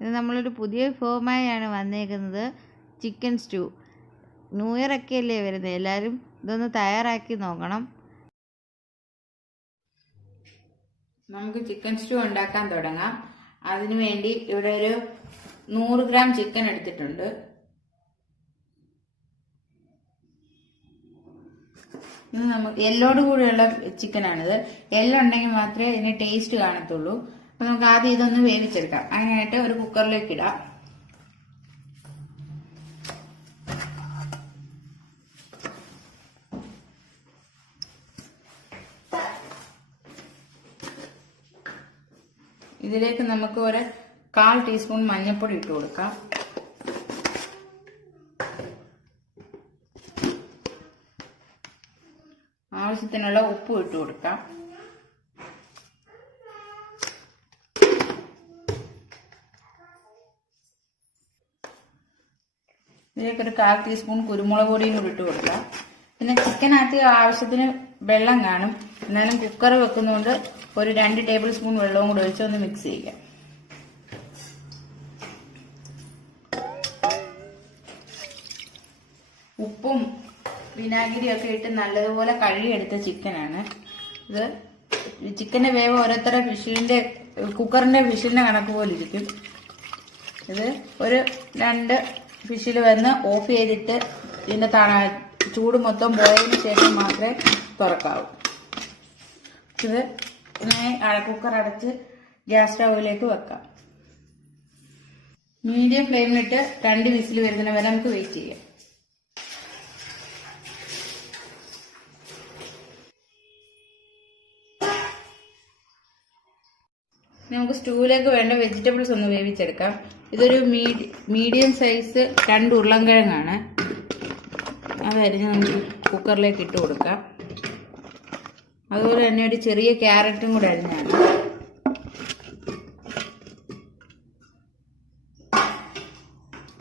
ഇത് നമ്മളൊരു പുതിയ വിഭവമായാണ് വന്നേക്കുന്നത്, ചിക്കൻ സ്റ്റൂ. ന്യൂ ഇയർ ഒക്കെ അല്ലേ വരുന്നത്, എല്ലാവരും ഇതൊന്ന് തയ്യാറാക്കി നോക്കണം. നമുക്ക് ചിക്കൻ സ്റ്റൂ ഉണ്ടാക്കാൻ തുടങ്ങാം. അതിനു വേണ്ടി ഇവിടെ ഒരു 100 ഗ്രാം ചിക്കൻ എടുത്തിട്ടുണ്ട്. ഇത് നമുക്ക് എല്ലോട് കൂടിയുള്ള ചിക്കനാണിത്. എല്ലുണ്ടെങ്കിൽ മാത്രമേ ഇതിന് ടേസ്റ്റ് കാണത്തുള്ളൂ. അപ്പൊ നമുക്ക് ആദ്യം ഇതൊന്ന് വേവിച്ചെടുക്കാം. അതിനായിട്ട് ഒരു കുക്കറിലേക്ക് ഇടാം. ഇതിലേക്ക് നമുക്ക് ഒരു 1/4 ടീസ്പൂൺ മഞ്ഞൾപ്പൊടി ഇട്ട് കൊടുക്കാം. ആവശ്യത്തിനുള്ള ഉപ്പ് ഇട്ട് കൊടുക്കാം. ഇതിലേക്ക് ഒരു 1/4 ടീസ്പൂൺ കുരുമുളക് പൊടിയും കൂടി ഇട്ട് കൊടുക്കാം. പിന്നെ ചിക്കനകത്ത് ആവശ്യത്തിന് വെള്ളം കാണും. എന്നാലും കുക്കർ വെക്കുന്നതുകൊണ്ട് ഒരു 2 ടേബിൾ സ്പൂൺ വെള്ളവും കൂടി ഒഴിച്ച് ഒന്ന് മിക്സ് ചെയ്യാം. ഉപ്പും വിനാഗിരിയൊക്കെ ഇട്ട് നല്ലതുപോലെ കഴുകിയെടുത്ത ചിക്കനാണ് ഇത്. ചിക്കന്റെ വേവ് ഓരോരുത്തരുടെ കുക്കറിന്റെ വിഷിലിന്റെ കണക്ക് പോലെ ഇരിക്കും. ഇത് ഒരു 2 വിഷിൽ വന്ന് ഓഫ് ചെയ്തിട്ട് ഇതിന്റെ ചൂട് മൊത്തം പോയതിനു ശേഷം മാത്രമേ തുറക്കാവൂ. ഇത് കുക്കർ അടച്ച് ഗ്യാസ് സ്റ്റൗവിലേക്ക് വെക്കാം. മീഡിയം ഫ്ലെയിമിലിട്ട് 2 വിസിൽ വരുന്നതിന് വരെ നമുക്ക് വെയിറ്റ് ചെയ്യാം. നമുക്ക് സ്റ്റൂവിലേക്ക് വേണ്ട വെജിറ്റബിൾസ് ഒന്ന് വേവിച്ചെടുക്കാം. ഇതൊരു മീഡിയം സൈസ് 2 ഉരുളൻകിഴങ്ങാണ്. അതരിഞ്ഞ് നമുക്ക് കുക്കറിലേക്ക് ഇട്ട് കൊടുക്കാം. അതുപോലെ തന്നെ ഒരു ചെറിയ ക്യാരറ്റും കൂടെ അരിഞ്ഞാണ്.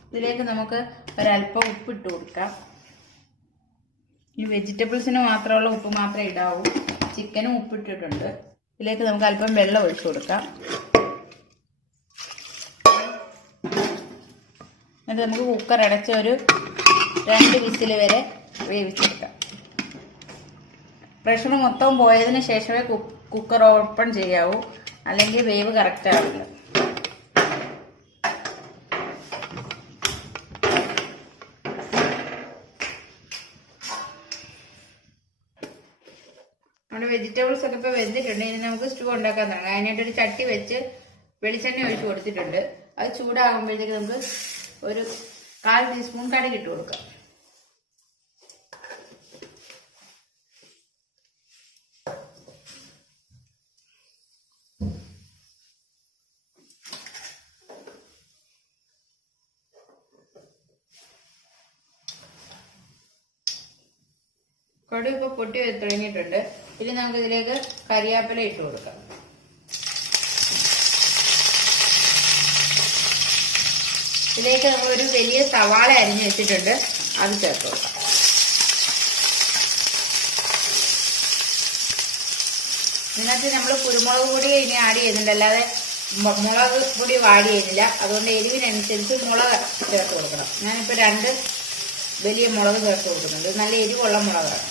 ഇതിലേക്ക് നമുക്ക് ഒരല്പം ഉപ്പിട്ട് കൊടുക്കാം. ഈ വെജിറ്റബിൾസിന് മാത്രമുള്ള ഉപ്പ് മാത്രമേ ഇടാവൂ. ചിക്കനും ഉപ്പിട്ടിട്ടുണ്ട്. ഇതിലേക്ക് നമുക്ക് അല്പം വെള്ളം ഒഴിച്ചു കൊടുക്കാം. എന്നിട്ട് നമുക്ക് കുക്കർ അടച്ച് ഒരു 2 വിസിൽ വരെ വേവിച്ചെടുക്കാം. പ്രഷർ മൊത്തം പോയതിന് ശേഷമേ കുക്കർ ഓപ്പൺ ചെയ്യാവൂ, അല്ലെങ്കിൽ വേവ് കറക്റ്റ് ആവില്ല. നമ്മുടെ വെജിറ്റബിൾസ് ഒക്കെ ഇപ്പൊ വെന്തിട്ടുണ്ട്. ഇനി നമുക്ക് സ്റ്റൂ ഉണ്ടാക്കാൻ തുടങ്ങാം. അതിനായിട്ടൊരു ചട്ടി വെച്ച് വെളിച്ചെണ്ണ ഒഴിച്ച് കൊടുത്തിട്ടുണ്ട്. അത് ചൂടാകുമ്പോഴത്തേക്ക് നമുക്ക് ഒരു 1/4 ടീസ്പൂൺ കടുക് ഇട്ട് കൊടുക്കാം. കടുക് ഇപ്പൊ പൊട്ടി തുടങ്ങിയിട്ടുണ്ട്. ഇനി നമുക്ക് ഇതിലേക്ക് കറിവേപ്പില ഇട്ട് കൊടുക്കാം. ഇതിലേക്ക് നമ്മൾ ഒരു വലിയ സവാള അരിഞ്ഞു വെച്ചിട്ടുണ്ട്, അത് ചേർത്ത് കൊടുക്കാം. ഇതിനകത്ത് നമ്മൾ കുരുമുളക് പൊടി ഇനി ആഡ് ചെയ്യുന്നുണ്ട്, അല്ലാതെ മുളക് പൊടി ആഡ് ചെയ്യുന്നില്ല. അതുകൊണ്ട് എരിവിനനുസരിച്ച് മുളക് ചേർത്ത് കൊടുക്കണം. ഞാനിപ്പോൾ 2 വലിയ മുളക് ചേർത്ത് കൊടുക്കുന്നുണ്ട്. നല്ല എരിവുള്ള മുളകാണ്.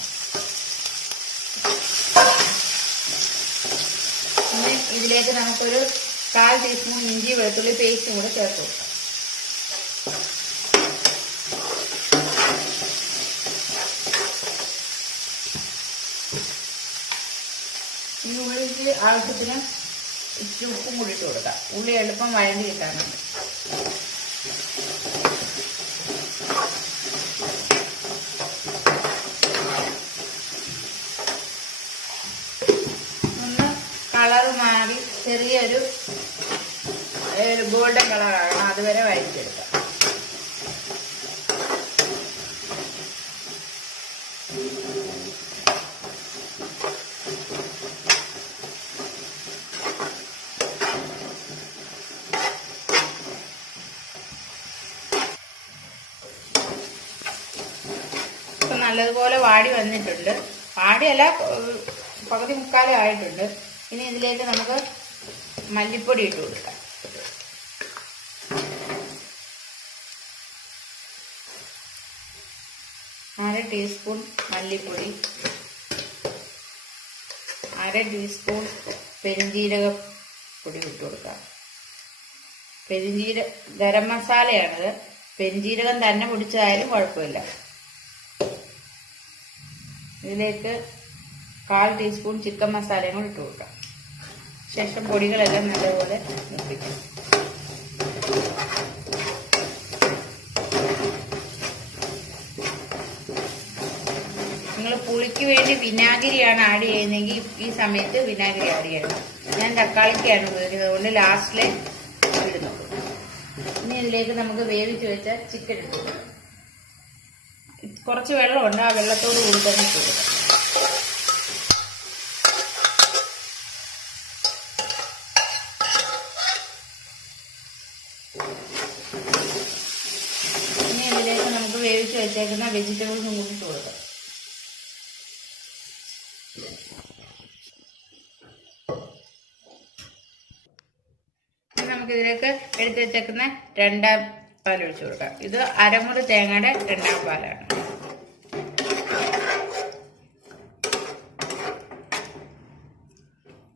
പിന്നെ ഇതിലേക്ക് നമുക്കൊരു 1/4 ടീസ്പൂൺ ഇഞ്ചി വെളുത്തുള്ളി പേസ്റ്റും കൂടെ ചേർത്ത് കൊടുക്കാം. ഈ ഉള്ളിക്ക് ആവശ്യത്തിന് ഇച്ചിരി ഉപ്പും കൂടി ഇട്ട് കൊടുക്കാം. ഉള്ളി എളുപ്പം വഴണ്ടി കിട്ടാനുണ്ട്. ഒന്ന് കളർ മാറി ചെറിയൊരു ഗോൾഡൻ കളറാകണം, അതുവരെ വഴറ്റിയെടുക്കാം. നല്ലതുപോലെ വാടി വന്നിട്ടുണ്ട്. വാടിയല്ല, പകുതി മുക്കാലും ആയിട്ടുണ്ട്. ഇനി ഇതിലേക്ക് നമുക്ക് മല്ലിപ്പൊടി ഇട്ട് കൊടുക്കാം. 1/2 ടീസ്പൂൺ മല്ലിപ്പൊടി, 1/2 ടീസ്പൂൺ പെരിഞ്ജീരക പൊടി ഇട്ട് കൊടുക്കാം. ഗരം മസാലയാണിത്. പെരിഞ്ജീരകം തന്നെ പൊടിച്ചതായാലും കുഴപ്പമില്ല. ഇതിലേക്ക് 1/4 ടീസ്പൂൺ ചിക്കൻ മസാലയും കൂടി ഇട്ട് കൊടുക്കാം. ശേഷം പൊടികളെല്ലാം നല്ലപോലെ മൂപ്പിക്കാം. നിങ്ങൾ പുളിക്ക് വേണ്ടി വിനാഗിരിയാണ് ആഡ് ചെയ്യുന്നതെങ്കിൽ ഈ സമയത്ത് വിനാഗിരി ആഡ് ചെയ്യണം. ഞാൻ തക്കാളിക്കാണ് ഉപയോഗിക്കുന്നത്, അതുകൊണ്ട് ലാസ്റ്റിലെ ഇടുന്നുള്ളൂ. ഇനി ഇതിലേക്ക് നമുക്ക് വേവിച്ച് വെച്ച ചിക്കൻ ഇട്ടു. കുറച്ച് വെള്ളമുണ്ട്, ആ വെള്ളത്തോട് കൂടി തന്നെ ഇട്ടു കൊടുക്കാം. ഇനി ഇതിലേക്ക് നമുക്ക് വേവിച്ച് വെച്ചേക്കുന്ന വെജിറ്റബിൾസും കൂടി ഇട്ട് കൊടുക്കാം. നമുക്കിതിലേക്ക് എടുത്ത് വെച്ചേക്കുന്ന 2 പാൽ ഒഴിച്ചു കൊടുക്കാം. ഇത് അരമുറി തേങ്ങയുടെ 2 പാലാണ്.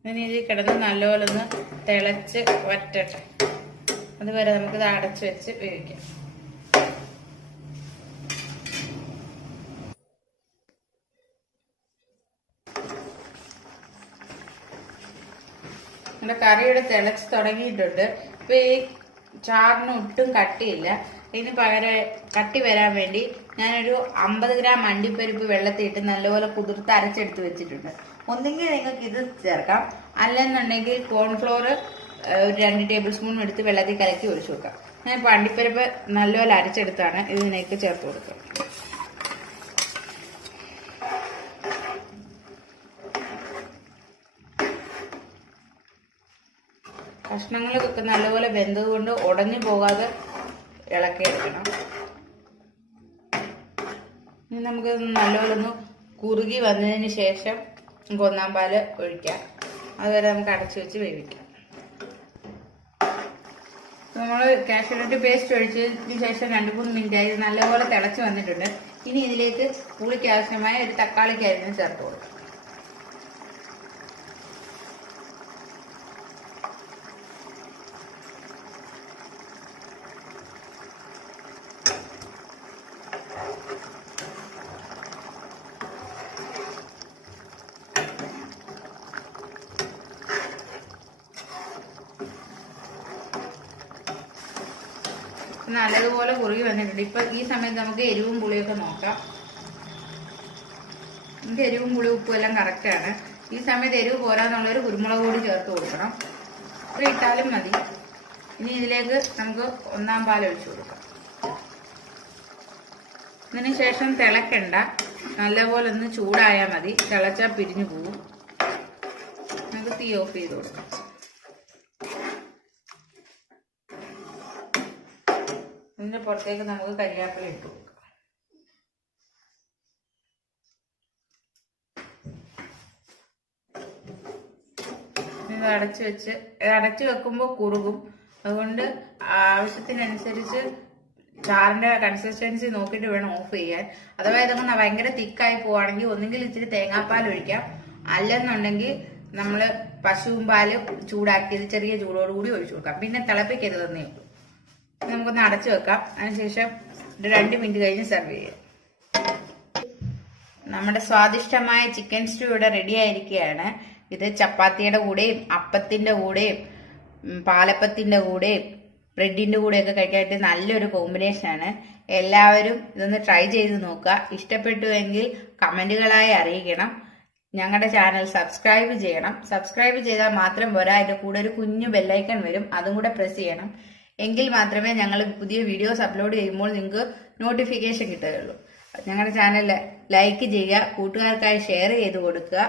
ഇനി ഇതിൽ കിടന്ന് നല്ലപോലെ ഒന്ന് തിളച്ച് വറ്റട്ടെ. അതുവരെ നമുക്കിത് അടച്ചു വെച്ച് വേവിക്കാം. നമ്മുടെ കറിയുടെ തിളച്ച് തുടങ്ങിയിട്ടുണ്ട്. ഇപ്പൊ ഈ ചാറിന് ഒട്ടും കട്ടിയില്ല. ഇതിന് പകരം കട്ടി വരാൻ വേണ്ടി ഞാനൊരു 50 ഗ്രാം അണ്ടിപ്പരിപ്പ് വെള്ളത്തിയിട്ട് നല്ലപോലെ കുതിർത്ത് അരച്ചെടുത്ത് വെച്ചിട്ടുണ്ട്. ഒന്നെങ്കിൽ നിങ്ങൾക്ക് ഇത് ചേർക്കാം, അല്ലെന്നുണ്ടെങ്കിൽ കോൺഫ്ലോർ ഒരു 2 ടേബിൾ സ്പൂൺ എടുത്ത് വെള്ളത്തിൽ കലക്കി ഒഴിച്ചു കൊടുക്കാം. ഞാനിപ്പോൾ അണ്ടിപ്പരിപ്പ് നല്ലപോലെ അരച്ചെടുത്താണ് ഇതിനേക്ക് ചേർത്ത് കൊടുക്കുക. കഷ്ണങ്ങളൊക്കെ നല്ലപോലെ വെന്തതുകൊണ്ട് ഉടഞ്ഞു പോകാതെ ഇളക്കിയെടുക്കണം. ഇനി നമുക്ക് നല്ലപോലെ ഒന്ന് കുറുകി വന്നതിന് ശേഷം 1 പാല് ഒഴിക്കാം. അതുവരെ നമുക്ക് അടച്ചു വെച്ച് വേവിക്കാം. നമ്മൾ കാഷ്യൂനട്ട് പേസ്റ്റ് ഒഴിച്ചതിന് ശേഷം 2-3 മിനിറ്റ് ആയി നല്ലപോലെ തിളച്ച് വന്നിട്ടുണ്ട്. ഇനി ഇതിലേക്ക് പുളിക്ക് ആവശ്യമായ ഒരു തക്കാളിക്കായിരുന്നു ചേർത്ത് കൊടുക്കാം. നല്ലതുപോലെ കുറുകി വന്നിട്ടുണ്ട്. ഇപ്പൊ ഈ സമയത്ത് നമുക്ക് എരിവും പുളിയൊക്കെ നോക്കാം. നമുക്ക് എരിവും പുളി ഉപ്പും എല്ലാം കറക്റ്റാണ്. ഈ സമയത്ത് എരിവ് പോരാന്നുള്ളൊരു കുരുമുളക് പൊടി ചേർത്ത് കൊടുക്കണം. അത്ര ഇട്ടാലും മതി. ഇനി ഇതിലേക്ക് നമുക്ക് 1 പാൽ ഒഴിച്ചു കൊടുക്കാം. ഇതിന് ശേഷം തിളക്കണ്ട, നല്ലപോലെ ഒന്ന് ചൂടായാൽ മതി. തിളച്ചാൽ പിരിഞ്ഞു പോകും. നമുക്ക് തീ ഓഫ് ചെയ്ത് കൊടുക്കാം. ഇതിന്റെ പുറത്തേക്ക് നമുക്ക് കരിവേപ്പില ഇട്ട് കൊടുക്കാം. ഇത് അടച്ചു വെക്കുമ്പോൾ കുറുകും. അതുകൊണ്ട് ആവശ്യത്തിനനുസരിച്ച് ചാറിന്റെ കൺസിസ്റ്റൻസി നോക്കിയിട്ട് വേണം ഓഫ് ചെയ്യാൻ. അഥവാ ഇതൊക്കെ ഭയങ്കര തിക്കായി പോവാണെങ്കിൽ ഒന്നുകിൽ ഇച്ചിരി തേങ്ങാപ്പാൽ ഒഴിക്കാം, അല്ലെന്നുണ്ടെങ്കിൽ നമ്മള് പശുവും പാല് ചൂടാക്കിയത് ചെറിയ ചൂടോടുകൂടി ഒഴിച്ചു കൊടുക്കാം. പിന്നെ തിളപ്പിക്കരുതെന്നേ ഉള്ളൂ. നമുക്കൊന്ന് അടച്ചു വെക്കാം. അതിനുശേഷം 2 മിനിറ്റ് കഴിഞ്ഞ് സെർവ് ചെയ്യാം. നമ്മുടെ സ്വാദിഷ്ടമായ ചിക്കൻ സ്റ്റൂ ഇവിടെ റെഡി ആയിരിക്കുകയാണ്. ഇത് ചപ്പാത്തിയുടെ കൂടെയും അപ്പത്തിന്റെ കൂടെയും പാലപ്പത്തിന്റെ കൂടെയും ബ്രെഡിന്റെ കൂടെയൊക്കെ കഴിക്കാനായിട്ട് നല്ലൊരു കോമ്പിനേഷനാണ്. എല്ലാവരും ഇതൊന്ന് ട്രൈ ചെയ്ത് നോക്കുക. ഇഷ്ടപ്പെട്ടുവെങ്കിൽ കമന്റുകളായി അറിയിക്കണം. ഞങ്ങളുടെ ചാനൽ സബ്സ്ക്രൈബ് ചെയ്യണം. സബ്സ്ക്രൈബ് ചെയ്താൽ മാത്രം പോരാ, അതിന്റെ കൂടെ ഒരു കുഞ്ഞു ബെല്ലൈക്കൺ വരും, അതും കൂടെ പ്രസ് ചെയ്യണം. എങ്കിൽ മാത്രമേ ഞങ്ങൾ പുതിയ വീഡിയോസ് അപ്ലോഡ് ചെയ്യുമ്പോൾ നിങ്ങൾക്ക് നോട്ടിഫിക്കേഷൻ കിട്ടുകയുള്ളൂ. ഞങ്ങളുടെ ചാനൽ ലൈക്ക് ചെയ്യുക, കൂട്ടുകാർക്കായി ഷെയർ ചെയ്ത് കൊടുക്കുക.